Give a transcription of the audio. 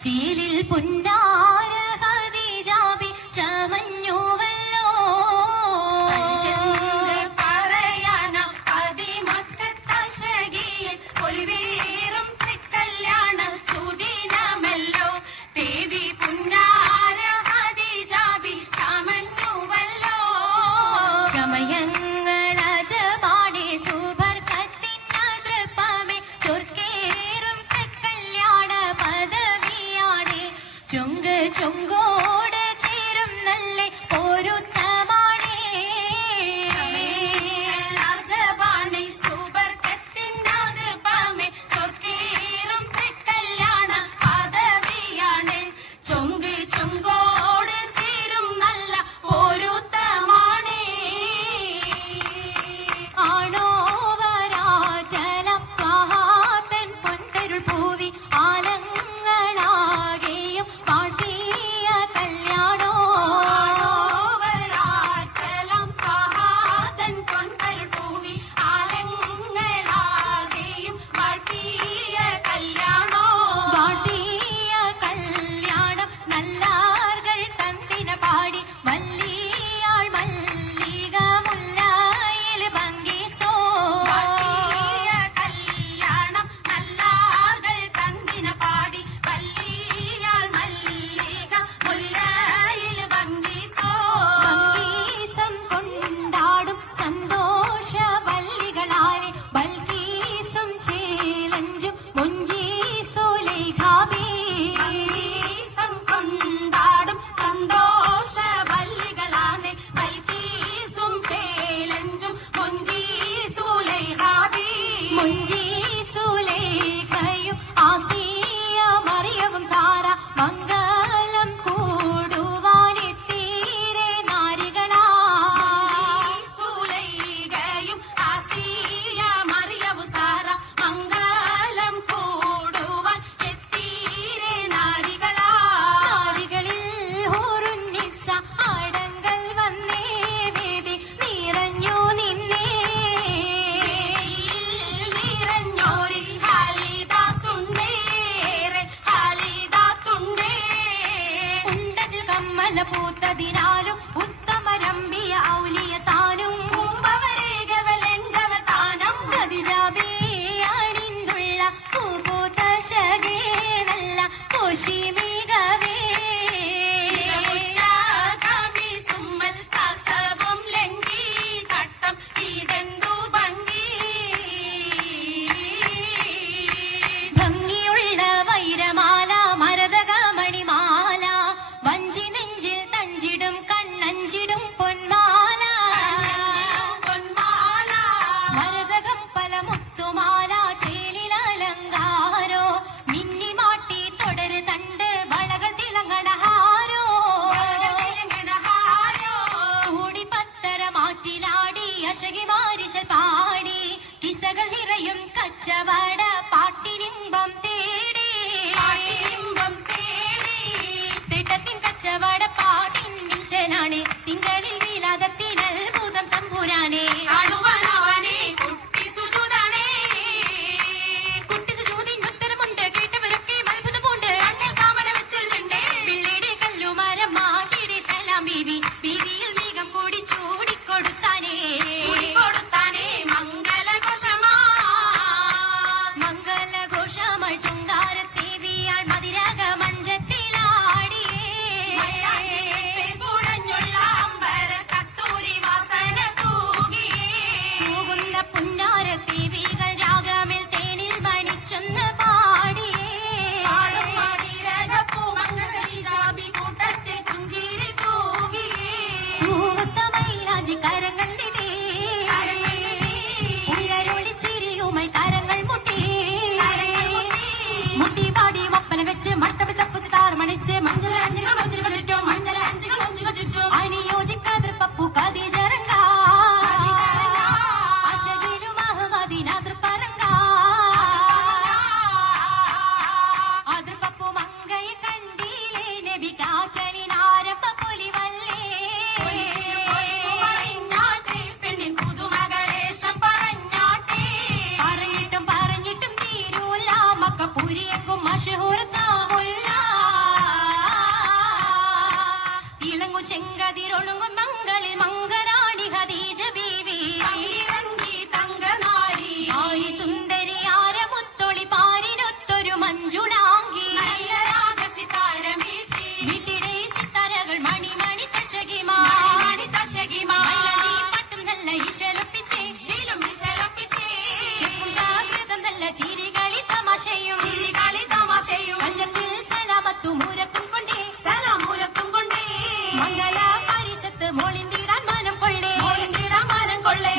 ചീലിൽ പൊന്നാ ചുങ്ക് ചുങ്കോട് ചേരും നല്ല ഓരോ जी മല ഉത്തമരമ്പിയ ഔലിയ താനും ഖദിജാബിയാണിന്നുള്ള പൂപൂത്ത കോശിമേ வட பாட்டினின்பம் தேடி. பாட்டினின்பம் தேடி. திட்டத்தின் கச்சவட பாட்டின் செலானே திங்களில் tonight. கொள்ளை